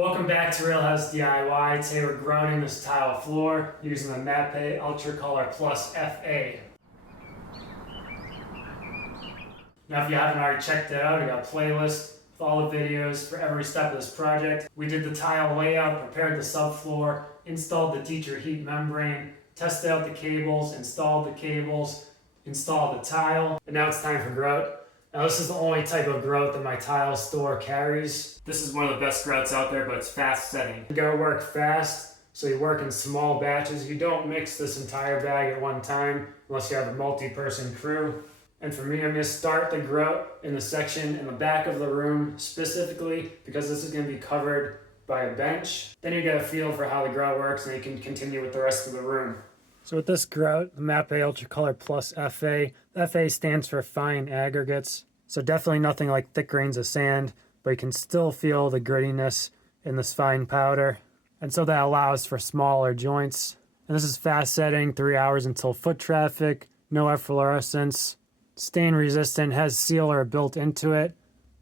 Welcome back to RealHouseDIY. Today we're grouting this tile floor using the Mapei Ultracolor Plus FA. Now if you haven't already checked it out, I got a playlist with all the videos for every step of this project. We did the tile layout, prepared the subfloor, installed the teacher heat membrane, tested out the cables, installed the cables, installed the tile, and now it's time for grout. Now this is the only type of grout that my tile store carries. This is one of the best grouts out there, but it's fast setting. You gotta work fast, so you work in small batches. You don't mix this entire bag at one time unless you have a multi-person crew. And for me, I'm gonna start the grout in the section in the back of the room specifically because this is gonna be covered by a bench. Then you get a feel for how the grout works and you can continue with the rest of the room. So with this grout, the Mapei Ultracolor Plus FA, the FA stands for fine aggregates. So definitely nothing like thick grains of sand, but you can still feel the grittiness in this fine powder. And so that allows for smaller joints. And this is fast setting, 3 hours until foot traffic, no efflorescence, stain resistant, has sealer built into it.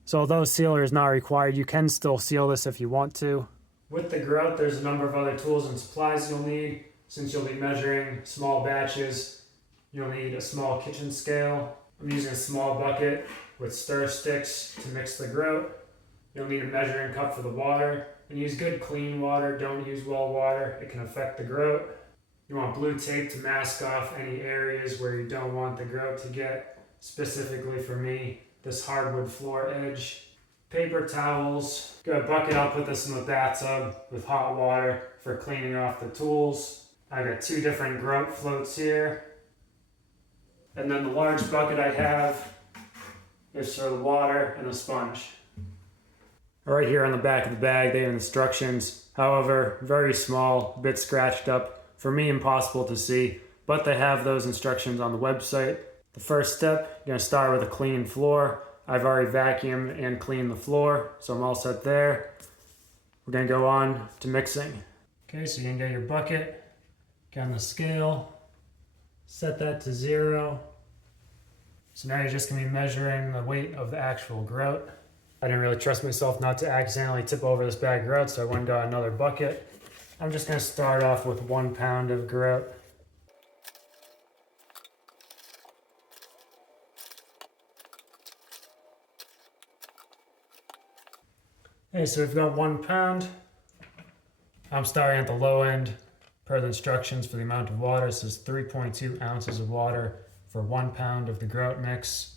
So although sealer is not required, you can still seal this if you want to. With the grout, there's a number of other tools and supplies you'll need. Since you'll be measuring small batches, you'll need a small kitchen scale. I'm using a small bucket with stir sticks to mix the grout. You'll need a measuring cup for the water. And use good clean water, don't use well water, it can affect the grout. You want blue tape to mask off any areas where you don't want the grout to get. Specifically for me, this hardwood floor edge. Paper towels. Got a bucket, I'll put this in the bathtub with hot water for cleaning off the tools. I got 2 different grout floats here. And then the large bucket I have is for the water and a sponge. Right here on the back of the bag, they have instructions. However, very small, a bit scratched up. For me, impossible to see, but they have those instructions on the website. The first step, you're gonna start with a clean floor. I've already vacuumed and cleaned the floor, so I'm all set there. We're gonna go on to mixing. Okay, so you can get your bucket. Get on the scale, set that to 0. So now you're just going to be measuring the weight of the actual grout. I didn't really trust myself not to accidentally tip over this bag of grout, so I went and got another bucket. I'm just going to start off with 1 pound of grout. Okay, so we've got 1 pound. I'm starting at the low end. Per the instructions for the amount of water, this is 3.2 ounces of water for 1 pound of the grout mix.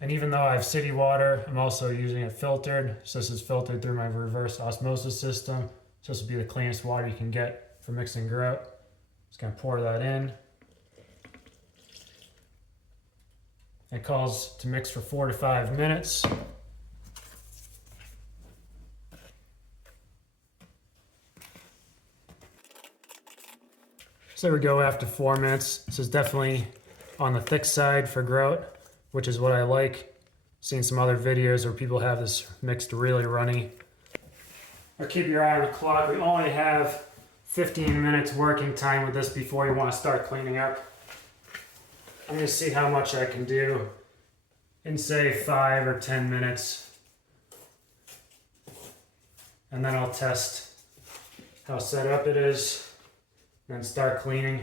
And even though I have city water, I'm also using it filtered. So this is filtered through my reverse osmosis system. So this will be the cleanest water you can get for mixing grout. Just gonna pour that in. It calls to mix for 4 to 5 minutes. So there we go after 4 minutes. This is definitely on the thick side for grout, which is what I like. Seen some other videos where people have this mixed really runny. Or keep your eye on the clock. We only have 15 minutes working time with this before you want to start cleaning up. I'm going to see how much I can do in say 5 or 10 minutes. And then I'll test how set up it is. And start cleaning.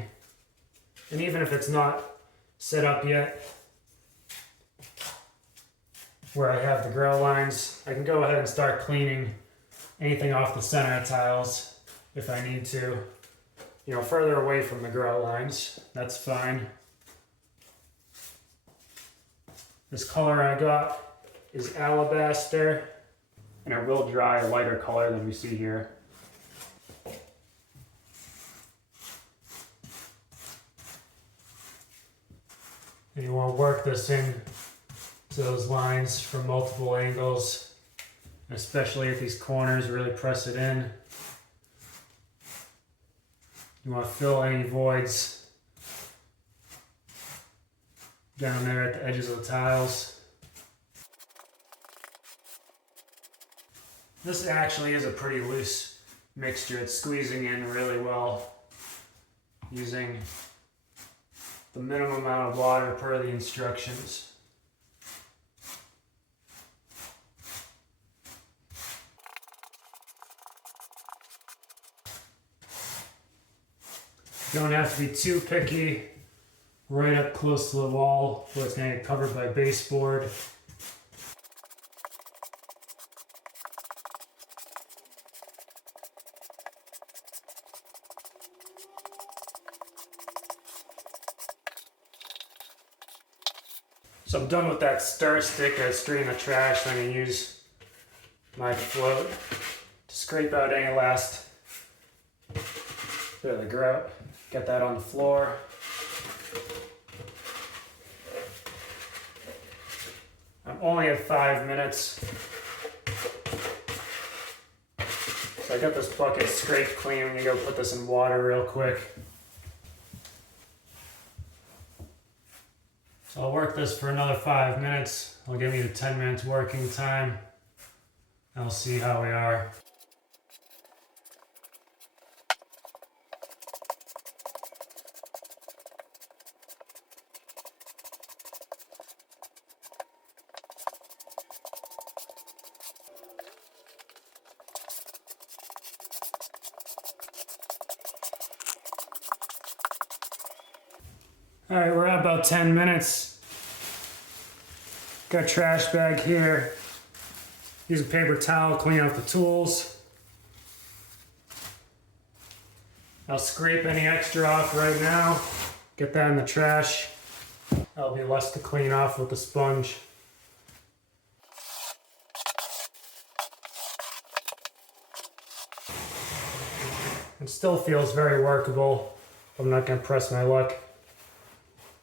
And even if it's not set up yet, where I have the grout lines, I can go ahead and start cleaning anything off the center tiles if I need to. You know, further away from the grout lines, that's fine. This color I got is alabaster, and it will dry a lighter color than we see here. And you want to work this in to those lines from multiple angles, especially at these corners, really press it in. You want to fill any voids down there at the edges of the tiles. This actually is a pretty loose mixture. It's squeezing in really well using the minimum amount of water per the instructions. You don't have to be too picky right up close to the wall where it's going to get covered by baseboard. So I'm done with that stir stick that's straight in the trash. I'm going to use my float to scrape out any last bit of the grout. Get that on the floor. I'm only at 5 minutes. So I got this bucket scraped clean. I'm going to go put this in water real quick. So I'll work this for another 5 minutes. It'll give me the 10 minutes working time. I'll see how we are. All right, we're at about 10 minutes. Got a trash bag here. Use a paper towel, clean out the tools. I'll scrape any extra off right now. Get that in the trash. That'll be less to clean off with the sponge. It still feels very workable. I'm not going to press my luck.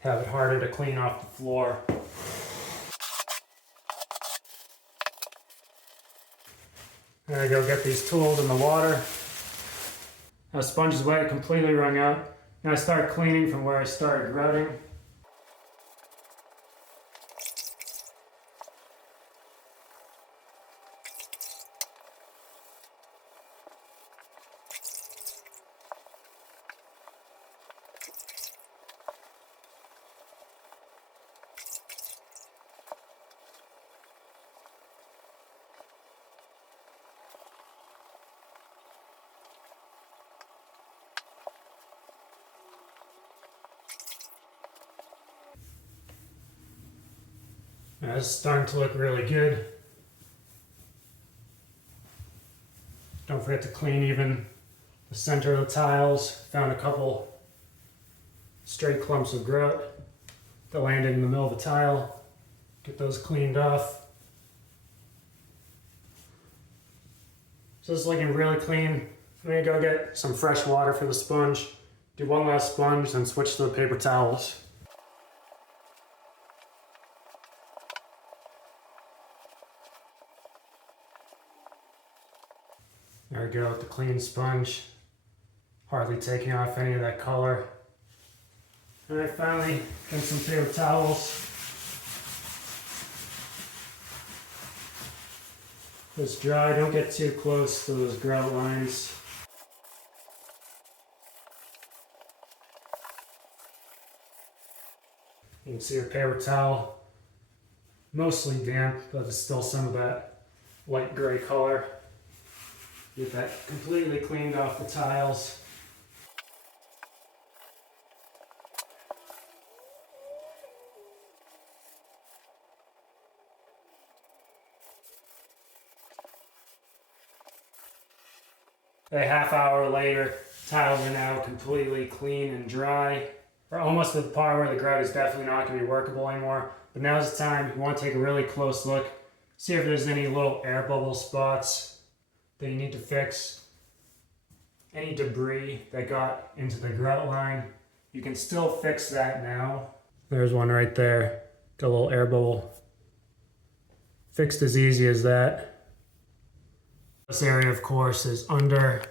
Have it harder to clean off the floor. There I go, get these tools in the water. Now the sponge is wet, completely wrung out. Now I start cleaning from where I started grouting. Now this is starting to look really good. Don't forget to clean even the center of the tiles. Found a couple stray clumps of grout that landed in the middle of the tile. Get those cleaned off. So this is looking really clean. I'm gonna go get some fresh water for the sponge. Do one last sponge, then switch to the paper towels. There we go with the clean sponge. Hardly taking off any of that color. And I finally get some paper towels. It's dry, don't get too close to those grout lines. You can see your paper towel, mostly damp, but there's still some of that light gray color. Get that completely cleaned off the tiles. A half hour later, tiles are now completely clean and dry. We're almost at the part where the grout is definitely not going to be workable anymore. But now's the time, you want to take a really close look, see if there's any little air bubble spots that you need to fix. Any debris that got into the grout line, you can still fix that now. There's one right there, got a little air bubble. Fixed as easy as that. This area, of course, is under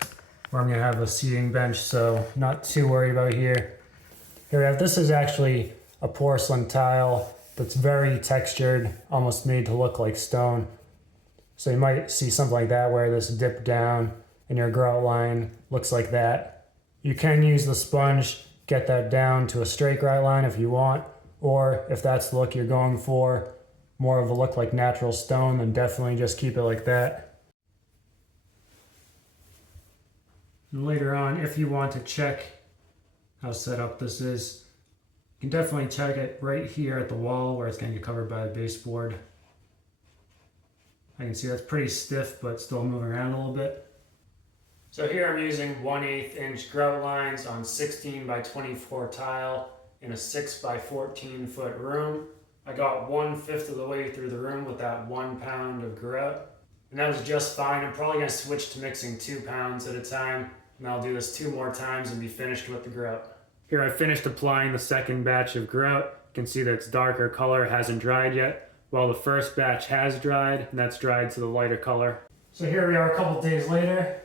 where I'm gonna have a seating bench, so not too worried about here. Here we have, this is actually a porcelain tile that's very textured, almost made to look like stone. So you might see something like that where this dipped down and your grout line looks like that. You can use the sponge, get that down to a straight grout line if you want, or if that's the look you're going for, more of a look like natural stone, then definitely just keep it like that. And later on, if you want to check how set up this is. You can definitely check it right here at the wall where it's going to get covered by a baseboard. I can see that's pretty stiff but still moving around a little bit. So here I'm using 1/8 inch grout lines on 16 by 24 tile in a 6 by 14 foot room. I got 1/5 of the way through the room with that 1 pound of grout. And that was just fine. I'm probably going to switch to mixing 2 pounds at a time. And I'll do this 2 more times and be finished with the grout. Here I finished applying the second batch of grout. You can see that it's darker color, it hasn't dried yet, while the first batch has dried, and that's dried to the lighter color. So here we are a couple days later.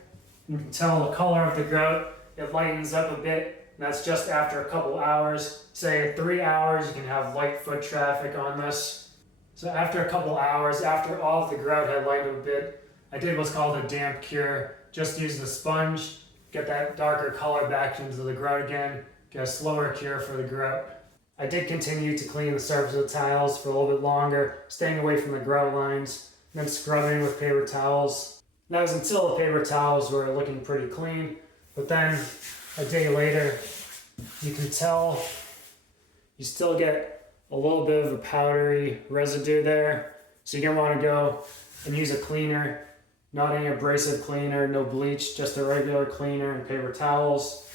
You can tell the color of the grout, it lightens up a bit, and that's just after a couple hours. Say at 3 hours you can have light foot traffic on this. So after a couple hours, after all of the grout had lightened up a bit, I did what's called a damp cure. Just use the sponge, get that darker color back into the grout again, get a slower cure for the grout. I did continue to clean the surface of the tiles for a little bit longer, staying away from the grout lines, then scrubbing with paper towels. And that was until the paper towels were looking pretty clean. But then a day later, you can tell you still get a little bit of a powdery residue there. So you're gonna wanna go and use a cleaner, not any abrasive cleaner, no bleach, just a regular cleaner and paper towels.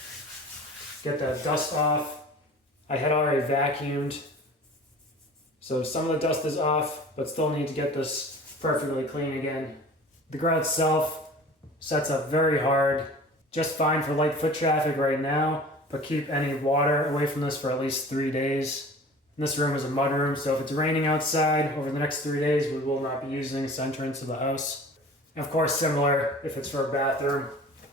Get that dust off. I had already vacuumed, so some of the dust is off, but still need to get this perfectly clean again. The grout itself sets up very hard, just fine for light foot traffic right now, but keep any water away from this for at least 3 days. And this room is a mud room, so if it's raining outside over the next 3 days, we will not be using this entrance of the house. And of course, similar if it's for a bathroom.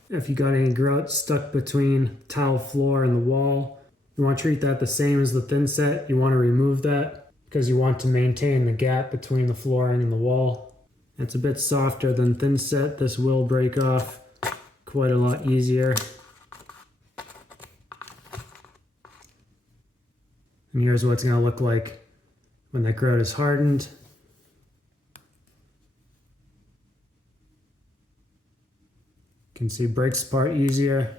If you got any grout stuck between tile floor and the wall, you want to treat that the same as the thin set. You want to remove that because you want to maintain the gap between the flooring and the wall. It's a bit softer than thin set. This will break off quite a lot easier. And here's what it's going to look like when that grout is hardened. You can see it breaks apart easier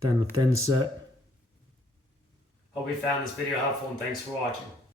than the thin set. Hope you found this video helpful and thanks for watching.